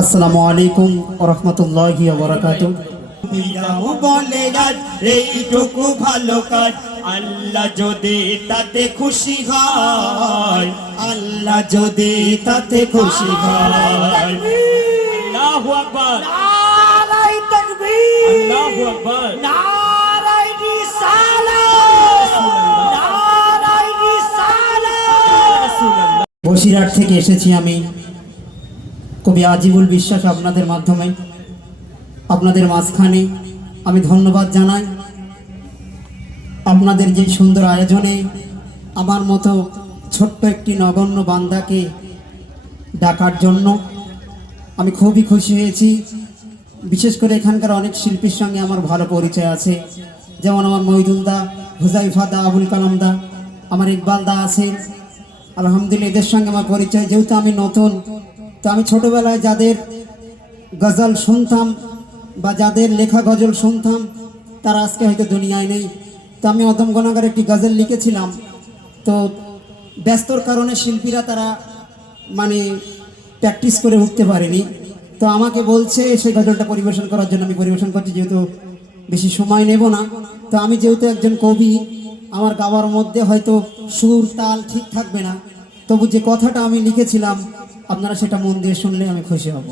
আসসালামু আলাইকুম ওয়া রাহমাতুল্লাহি ওয়া বারাকাতুহু। বিরাও বলে আজ এইটুকু ভালো কাজ আল্লাহ যদি তাতে খুশি হয়, আল্লাহ যদি তাতে খুশি হয়। আল্লাহু আকবার, নারায়ে তাকবীর, আল্লাহু আকবার, নারায়ে রিসালাত, নারায়ে রিসালাত। বসিরহাট থেকে এসেছি আমি কবি আজিবুল বিশ্বাস। আপনাদের মাধ্যমে আপনাদের মাঝখানে আমি ধন্যবাদ জানাই। আপনাদের যে সুন্দর আয়োজনে আমার মতো ছোট্ট একটি নগণ্য বান্দাকে ডাকার জন্য আমি খুবই খুশি হয়েছি। বিশেষ করে এখানকার অনেক শিল্পীর সঙ্গে আমার ভালো পরিচয় আছে, যেমন আমার মহিদুলদা, হুজাইফা দা, আবুল কালাম দা, আমার ইকবাল দা আছেন। আলহামদুলিল্লাহ এদের সঙ্গে আমার পরিচয়। যেহেতু আমি নতুন, তো আমি ছোটোবেলায় যাদের গজল শুনতাম বা যাদের লেখা গজল শুনতাম তারা আজকে হয়তো দুনিয়ায় নেই। তো আমি অদম গণাগার একটি গজল লিখেছিলাম, তো ব্যস্তর কারণে শিল্পীরা তারা মানে প্র্যাকটিস করে উঠতে পারেনি। তো আমাকে বলছে সেই গজলটা পরিবেশন করার জন্য। আমি পরিবেশন করছি, যেহেতু বেশি সময় নেব না। তো আমি যেহেতু একজন কবি, আমার গাওয়ার মধ্যে হয়তো সুর তাল ঠিক থাকবে না, তবু যে কথাটা আমি লিখেছিলাম আপনারা সেটা মন দিয়ে শুনলে আমি খুশি হব।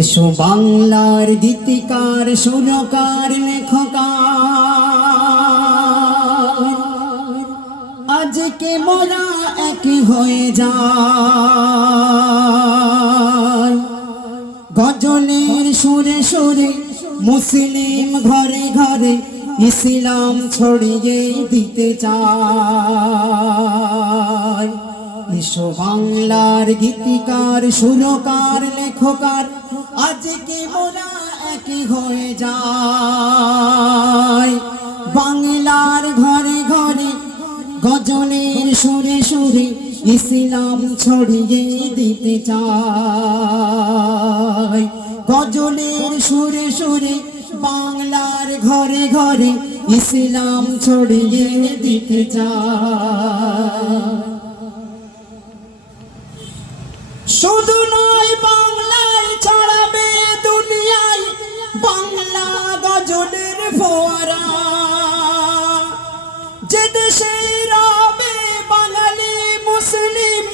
এসো বাংলার গীতিকার, সুরকার, লেখকার, আজকে মোরা এক হয়ে যায়। গজলের সুরে সুরে মুসলিম ঘরে ঘরে ইসলাম ছড়িয়ে দিতে চায়। এসো বাংলার গীতিকার, সুরকার, লেখকার, আজকে মোরা এক হয়ে যায়। বাংলার ঘরে ঘরে গজলের সুরে সুরে ইসলাম ছড়িয়ে দিতে চায়। গজলের সুরে সুরে বাংলার ঘরে ঘরে ইসলাম ছড়িয়ে দিতে চায়। শুধু নয় বাংলায় ছড়াবে দুনিয়ায় বাংলা গজলের ফোয়ারা। যে দেশে রবে বাঙালি মুসলিম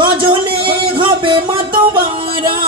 গজলে হবে মাতোয়ারা।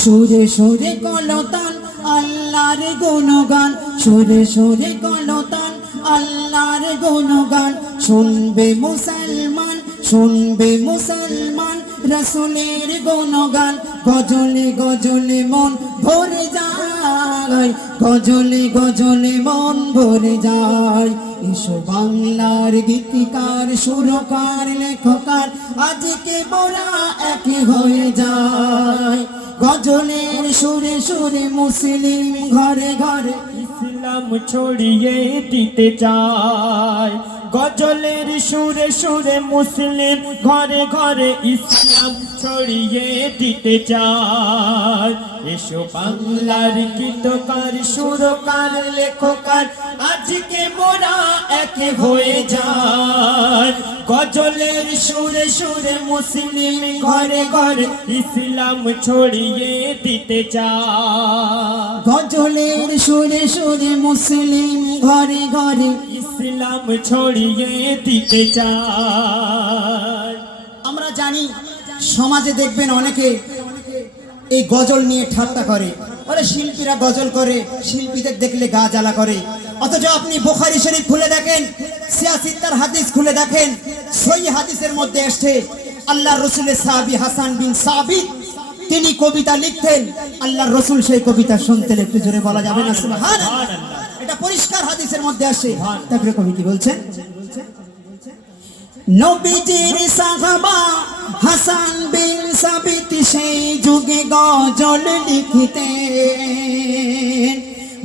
সুরে সুরে কলতান আল্লাহর গুণগান, সুরে সুরে কলতান আল্লাহর গুণগান। শুনবে মুসলমান, শুনবে মুসলমান রাসূলের গুণগান। গজলে গজলে মন ভরে যায়, গজলে গজলে মন ভরে যায়। এসো বাংলার গীতিকার, সুরকার, লেখকার, আজকে মোরা এক হয়ে যায়। গজলের সুরে সুরে মুসলিম ঘরে ঘরে ইসলাম ছড়িয়ে দিতে চায়। গজলের সুরে সুরে মুসলিম ঘরে ঘরে ইসলাম ছড়িয়ে দিতে চায়। এসো বাংলার গীতকার, সুরকার, লেখকার, আজকে মোরা এক হয়ে যায়। গজলের সুরে সুরে মুসলিম ঘরে ঘরে ইসলাম ছড়িয়ে দিতে চায়। গজলের সুরে সুরে মুসলিম ঘরে ঘরে ইসলাম ছড়িয়ে দিতে চায়। আমরা জানি সমাজে দেখবেন অনেকে এই গজল নিয়ে ঠাট্টা করে, ওরা শিল্পীরা গজল করে, শিল্পীদের দেখলে গা জ্বালা করে। অথচ আপনি বুখারী শরীফ খুলে দেখেন, সিয়াসিত্তার হাদিস খুলে দেখেন, সহিহ হাদিসের মধ্যে আসছে আল্লাহর রাসূলের সাহাবী হাসান বিন সাবিত তিনি কবিতা লিখতেন, আল্লাহর রাসূল সেই কবিতা শুনতেন। একটু জোরে বলা যাবে না সুবহানাল্লাহ? এটা পরিষ্কার হাদিসের মধ্যে আসে। তারপরে কবি কি বলছেন? নবীজির সাহাবা হাসান বিন সাবিত সেই যুগে গজল লিখতেন।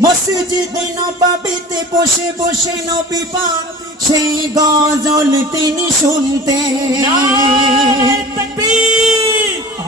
মসজিদ নববীতে বসে বসে নবী পাক সেই গজল তিনি শুনতেন।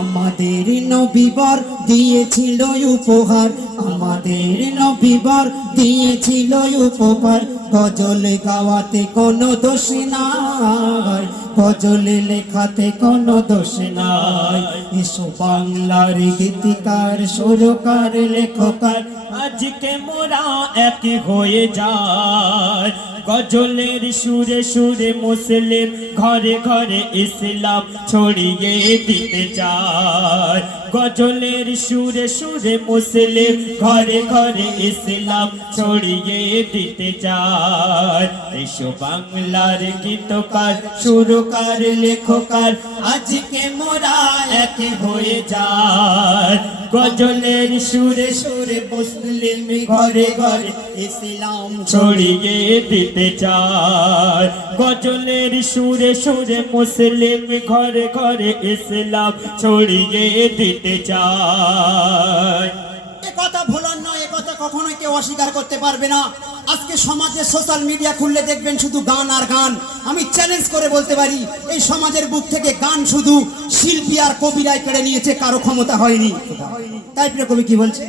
আমাদের নবীবর দিয়েছিল উপহার, আমাদের নবীবর দিয়েছিল উপহার। গজল গাওয়াতে কোনো দোষ নাই, গজল লেখাতে কোনো দোষ নাই। এসো বাংলার গীতিকার সুরকার লেখকার, আজকে মোরা এক হয়ে যায়। গজলের সুরে সুরে মুসলিম ঘরে ঘরে ইসলাম ছড়িয়ে দিতে চায়। গজলের সুরে সুরে মুসলিম ঘরে ঘরে ইসলাম ছড়িয়ে দিতে চায়। এসো বাংলার গীতকার সুরকার লেখকার, আজকে মোরা এক হয়ে যায়। গজলের সুরে সুরে মুসলিম ঘরে ঘরে ইসলাম ছড়িয়ে দিতে চায়। গজলের সুরে সুরে মুসলিম ঘরে ঘরে ইসলাম ছড়িয়ে দিতে চায়। কথা ভোলার নয়, কথা কখনোই কেউ অস্বীকার করতে পারবে না। আজকে সমাজে সোশ্যাল মিডিয়া খুললে দেখবেন শুধু গান আর গান। আমি চ্যালেঞ্জ করে বলতে পারি, এই সমাজের বুক থেকে গান শুধু শিল্পী আর কবিরাই কেড়ে নিয়েছে, কারো ক্ষমতা হয়নি। তাই প্রিয় কবি কি বলছে?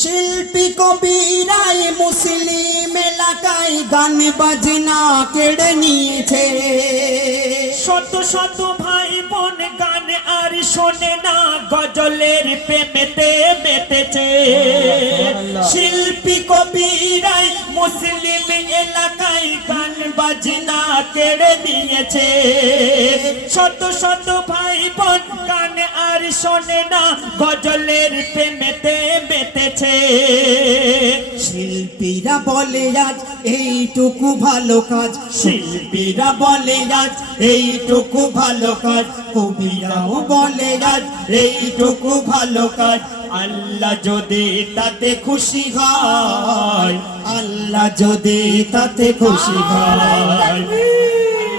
শিল্পী কবিরাই মুসলিম এলাকায় গান বাজনা কেড়ে নিয়েছে। শত শত ভাই বোন গান আর শোনে না, গজলের প্রেমেতে মেতেছে। শিল্পী কবিরাই মুসলিম এলাকায় গান বাজনা কেড়ে নিয়েছে। শত শত ভাই বোন গান আর শোনে না, গজলের প্রেমেতে মেতেছে। শিল্পীরা বলে আজ এইটুকু ভালো কাজ, শিল্পীরা বলে আজ এইটুকু ভালো কাজ, কবিরাও বলে আজ এইটুকু ভালো কাজ। আল্লাহ যদি তাতে খুশি হয়, আল্লাহ যদি তাতে খুশি হয়।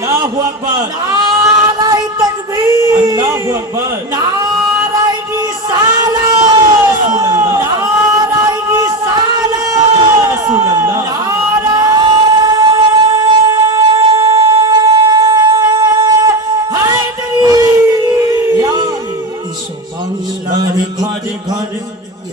আল্লাহু আকবার, নারায়ে তাকবীর, আল্লাহু আকবার। নারায়ে রিসালাত, নারায়ে রিসালাত, রাসূলুল্লাহ। এসো বাংলার ঘরে ঘরে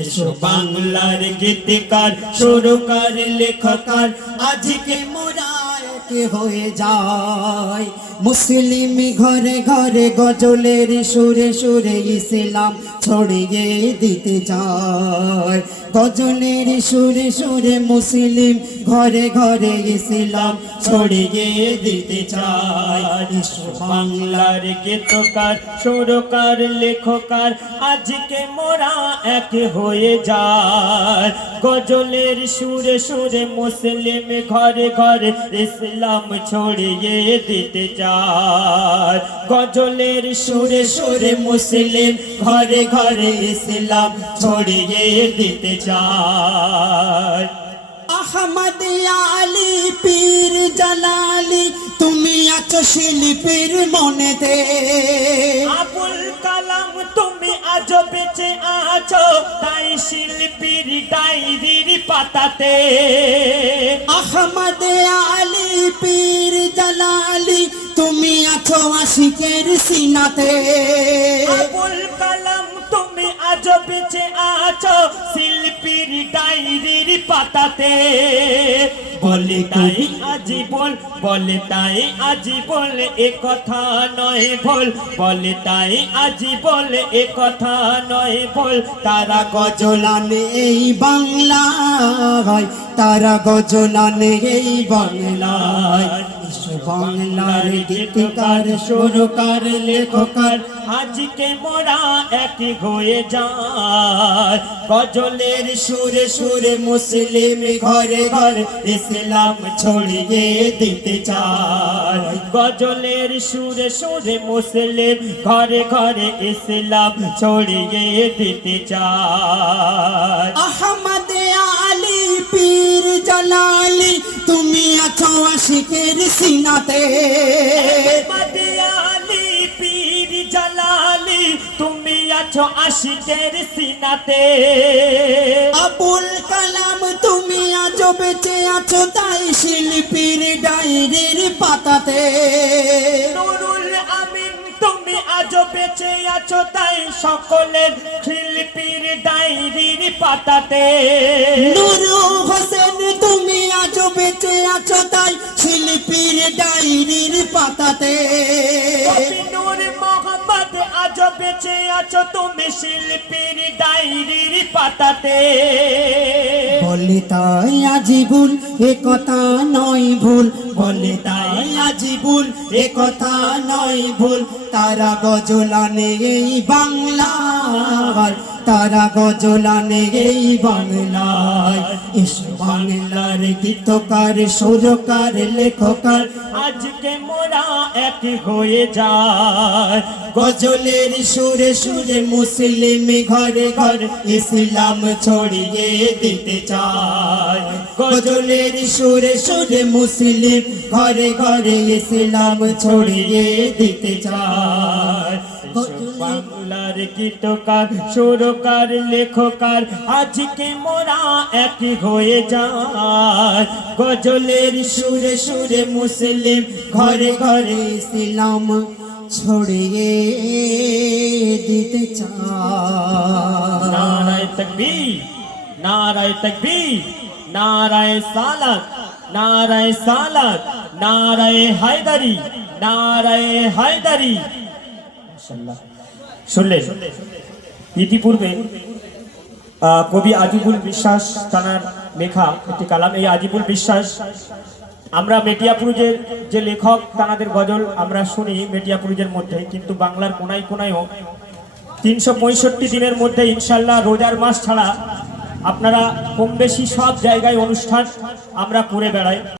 এসো বাংলার গীতিকার সুরকার লেখকার, আজকে মোরা এক হয়ে যায়। মুসলিম ঘরে ঘরে গজলের সুরে সুরে ইসলাম ছড়িয়ে দিতে চায়। গজলের সুরে সুরে মুসলিম ঘরে ঘরে ইসলাম ছড়িয়ে দিতে চায়। এসো বাংলার গীতকার সুরকার লেখকার, আজকে মোরা এক হয়ে যায়। গজলের সুরে সুরে মুসলিম ঘরে ঘরে ইসলাম ছড়িয়ে দিতে চায়। গজলের সুরে সুরে মুসলিম ঘরে ঘরে ইসলাম ছড়িয়ে দিতে চায়। আহমদ আলী পীর জালালি, তুমি আছো শিল্পীর মনেতে। আবুল কালাম তুমি আজ বেঁচে আছো, তাই শিল্পীর ডায়েরির পাতাতে। আহমদ আলী পীর জালালি, তুমি আছো আশিকের সিনাতে। আবুল কালাম তুমি আজ বেঁচে আছো, শিল্পীর ডায়েরির পাতাতে। বলে তাই আজীবন, বলে তাই আজীবন, এ কথা নয় ভুল। বলে তাই আজীবন, এ কথা নয় ভুল। তারা গজলানে এই বাংলায়, তারা গজলানে এই বাংলায়। এসো বাংলার গীতিকার সুরকার লেখকার, আজকে মোরা এক হয়ে যায়। গজলের সুরে সুরে মুসলিম ঘরে ঘরে ইসলাম ছড়িয়ে দিতে চায়। গজলের সুরে সুরে মুসলিম ঘরে ঘরে ইসলাম ছড়িয়ে দিতে চায়। আহমদ আলী পীর জালালি, তুমি আছো আশিকের সিনাতে। আহমদ আলী পীর জালালি, তুমি আছো আশিকের সিনাতে। আবুল কালাম তুমি আজ বেঁচে আছো, তাই শিল্পীর ডায়েরির পাতাতে। নুরুল আমিন তুমি আজও বেঁচে আছো তাই সকলের শিল্পীর ডায়েরির পাতাতে। নূর হোসেন তুমি আজ বেঁচে আছো তাই শিল্পীর ডায়েরির পাতাতে। কবি নূর মোহাম্মদ আজও বেঁচে আছো তুমি শিল্পীর ডায়েরির পাতাতে। বলে তাই আজিবুল এ কথা নয় ভুল, বলে তাই আজিবুল এ কথা নয় ভুল। তারা গজলানে এই বাংলায়, তারা গজলানে এই বাংলায়। এস বাংলার গীতকার সুরকার লেখকার আজকে মোরা এক হয়ে যায়। গজলের সুরে সুরে মুসলিম ঘরে ঘরে ইসলাম ছড়িয়ে দিতে চায়। গজলের সুরে সুরে মুসলিম ঘরে ঘরে ইসলাম ছড়িয়ে দিতে চায়। বাংলার গীতকার সুরকার লেখকার আজকে মোরা এক হয়ে যায়। গজলের সুরে সুরে মুসলিম ঘরে ঘরে ইসলাম ছড়িয়ে দিতে চায়। নারায়ে তাকবীর, নারায়ে তাকবীর, নারায়ে সালাত, নারায়ে সালাত, নারায়ে হায়দারি, নারায়ে হায়দারি। মাশাআল্লাহ। শুনলেন ইতিপূর্বে কবি আজিবুল বিশ্বাস তানার লেখা একটি কালাম। এই আজিবুল বিশ্বাস আমরা মেটিয়াপুরুজের যে লেখক তানাদের গজল আমরা শুনি মেটিয়াপুরুজের মধ্যে, কিন্তু বাংলার কোনায় কোনায়ও 365 দিনের মধ্যে ইনশাল্লাহ রোজার মাস ছাড়া আপনারা কম বেশি সব জায়গায় অনুষ্ঠান আমরা করে বেড়াই।